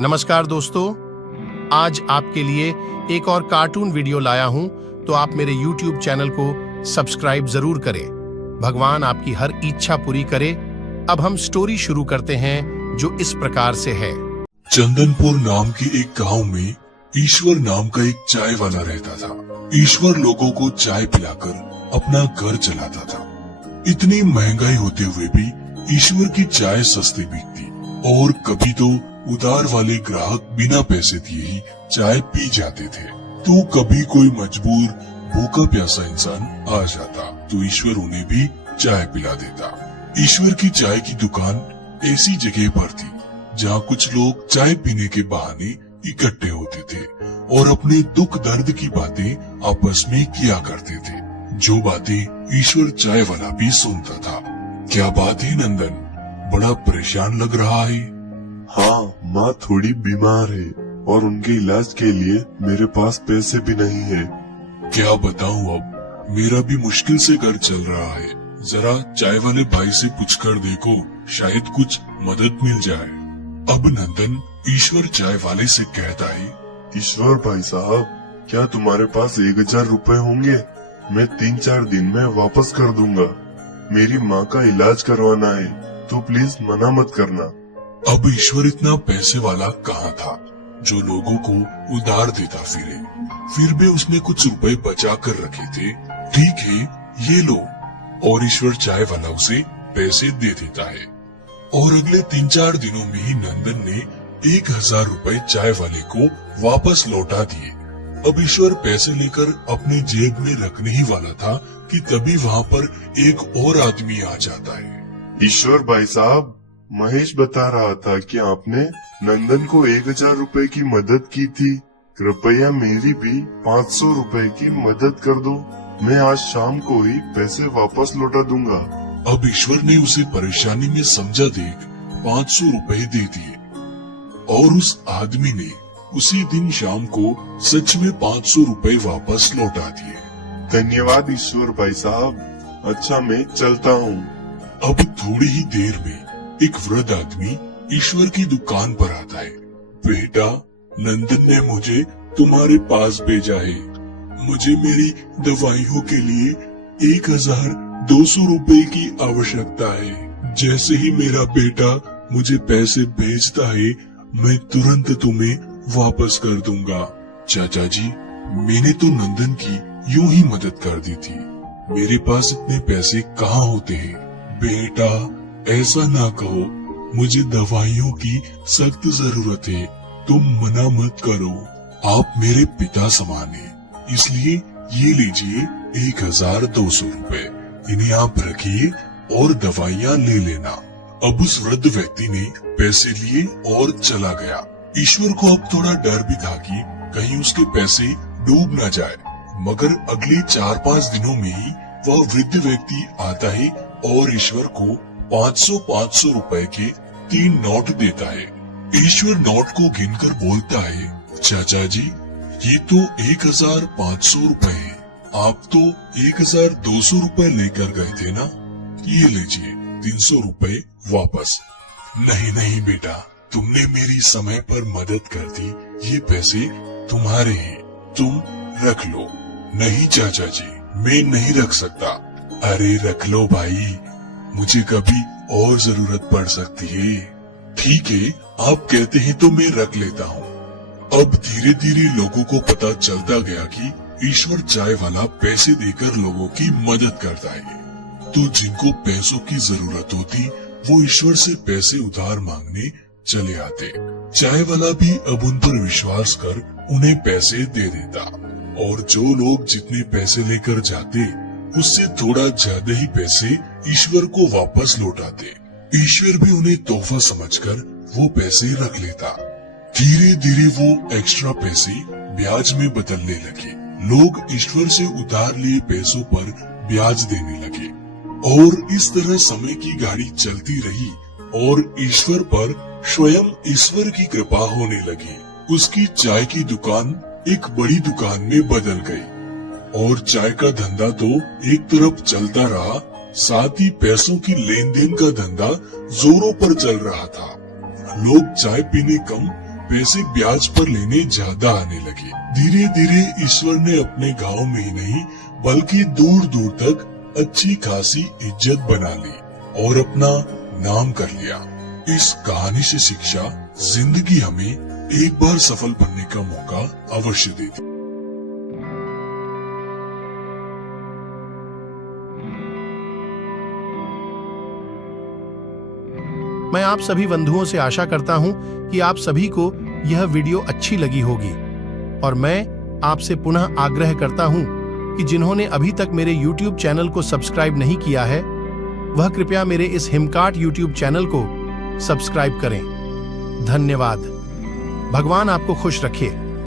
नमस्कार दोस्तों, आज आपके लिए एक और कार्टून वीडियो लाया हूं, तो आप मेरे YouTube चैनल को सब्सक्राइब जरूर करें। भगवान आपकी हर इच्छा पूरी करे। अब हम स्टोरी शुरू करते हैं जो इस प्रकार से है। चंदनपुर नाम के एक गांव में ईश्वर नाम का एक चाय वाला रहता था। ईश्वर लोगों को चाय पिलाकर अपना घर चलाता था। इतनी महंगाई होते हुए भी ईश्वर की चाय सस्ती बिकती और कभी तो उधार वाले ग्राहक बिना पैसे दिए ही चाय पी जाते थे। तो कभी कोई मजबूर भूखा प्यासा इंसान आ जाता तो ईश्वर उन्हें भी चाय पिला देता। ईश्वर की चाय की दुकान ऐसी जगह पर थी जहाँ कुछ लोग चाय पीने के बहाने इकट्ठे होते थे और अपने दुख दर्द की बातें आपस में किया करते थे, जो बातें ईश्वर चाय वाला भी सुनता था। क्या बात है नंदन, बड़ा परेशान लग रहा है। हाँ, माँ थोड़ी बीमार है और उनके इलाज के लिए मेरे पास पैसे भी नहीं है। क्या बताऊँ, अब मेरा भी मुश्किल से घर चल रहा है। जरा चाय वाले भाई से पूछकर देखो, शायद कुछ मदद मिल जाए। अब नंदन ईश्वर चाय वाले से कहता है, ईश्वर भाई साहब, क्या तुम्हारे पास 1000 रुपए होंगे? मैं 3-4 दिन में वापस कर दूंगा। मेरी माँ का इलाज करवाना है, तो प्लीज मना मत करना। अब ईश्वर इतना पैसे वाला कहाँ था जो लोगों को उधार देता फिरे। फिर भी उसने कुछ रुपए बचा कर रखे थे। ठीक है, ये लो। और ईश्वर चाय वाला उसे पैसे दे देता है और अगले 3-4 दिनों में ही नंदन ने 1000 रुपए चाय वाले को वापस लौटा दिए। अब ईश्वर पैसे लेकर अपने जेब में रखने ही वाला था कि तभी वहाँ पर एक और आदमी आ जाता है। ईश्वर भाई साहब, महेश बता रहा था कि आपने नंदन को 1000 रुपए की मदद की थी। कृपया मेरी भी 500 रुपए की मदद कर दो। मैं आज शाम को ही पैसे वापस लौटा दूंगा। अब ईश्वर ने उसे परेशानी में समझा देख 500 रुपए दे दिए और उस आदमी ने उसी दिन शाम को सच में 500 रुपए वापस लौटा दिए। धन्यवाद ईश्वर भाई साहब। अच्छा, मैं चलता हूँ। अब थोड़ी ही देर में एक वृद्ध आदमी ईश्वर की दुकान पर आता है। बेटा, नंदन ने मुझे तुम्हारे पास भेजा है। मुझे मेरी दवाइयों के लिए 1200 रुपए की आवश्यकता है। जैसे ही मेरा बेटा मुझे पैसे भेजता है, मैं तुरंत तुम्हें वापस कर दूंगा। चाचा जी, मैंने तो नंदन की यूं ही मदद कर दी थी। मेरे पास इतने पैसे कहाँ होते हैं। बेटा, ऐसा ना कहो, मुझे दवाइयों की सख्त जरूरत है। तुम मना मत करो। आप मेरे पिता समान हैं, इसलिए ये लीजिए 1200 रुपए। इन्हें आप रखिए और दवाइयाँ ले लेना। अब उस वृद्ध व्यक्ति ने पैसे लिए और चला गया। ईश्वर को अब थोड़ा डर भी था कि कहीं उसके पैसे डूब न जाए, मगर अगले 4-5 दिनों में ही वह वृद्ध व्यक्ति आता है और ईश्वर को 500 रुपए के 3 नोट देता है। ईश्वर नोट को गिनकर बोलता है, चाचा जी, ये तो 1500 रुपए है। आप तो 1200 रुपए लेकर गए थे ना? ये लीजिए 300 रुपए वापस। नहीं नहीं बेटा, तुमने मेरी समय पर मदद कर दी, ये पैसे तुम्हारे हैं, तुम रख लो। नहीं चाचा जी, मैं नहीं रख सकता। अरे रख लो भाई, मुझे कभी और जरूरत पड़ सकती है। ठीक है, आप कहते हैं तो मैं रख लेता हूँ। अब धीरे धीरे लोगों को पता चलता गया कि ईश्वर चाय वाला पैसे देकर लोगों की मदद करता है। तो जिनको पैसों की जरूरत होती, वो ईश्वर से पैसे उधार मांगने चले आते। चाय वाला भी अब उन पर विश्वास कर उन्हें पैसे दे देता और जो लोग जितने पैसे लेकर जाते, उससे थोड़ा ज्यादा ही पैसे ईश्वर को वापस लौटाते। ईश्वर भी उन्हें तोहफा समझकर वो पैसे रख लेता। धीरे धीरे वो एक्स्ट्रा पैसे ब्याज में बदलने लगे। लोग ईश्वर से उधार लिए पैसों पर ब्याज देने लगे और इस तरह समय की गाड़ी चलती रही और ईश्वर पर स्वयं ईश्वर की कृपा होने लगी। उसकी चाय की दुकान एक बड़ी दुकान में बदल गई और चाय का धंधा तो एक तरफ चलता रहा, साथ ही पैसों की लेन देन का धंधा जोरों पर चल रहा था। लोग चाय पीने कम पैसे ब्याज पर लेने ज्यादा आने लगे। धीरे धीरे ईश्वर ने अपने गांव में ही नहीं बल्कि दूर दूर तक अच्छी खासी इज्जत बना ली और अपना नाम कर लिया। इस कहानी से शिक्षा, जिंदगी हमें एक बार सफल बनने का मौका अवश्य देती। मैं आप सभी बंधुओं से आशा करता हूं कि आप सभी को यह वीडियो अच्छी लगी होगी और मैं आपसे पुनः आग्रह करता हूं कि जिन्होंने अभी तक मेरे YouTube चैनल को सब्सक्राइब नहीं किया है वह कृपया मेरे इस हिमकाट YouTube चैनल को सब्सक्राइब करें। धन्यवाद। भगवान आपको खुश रखे।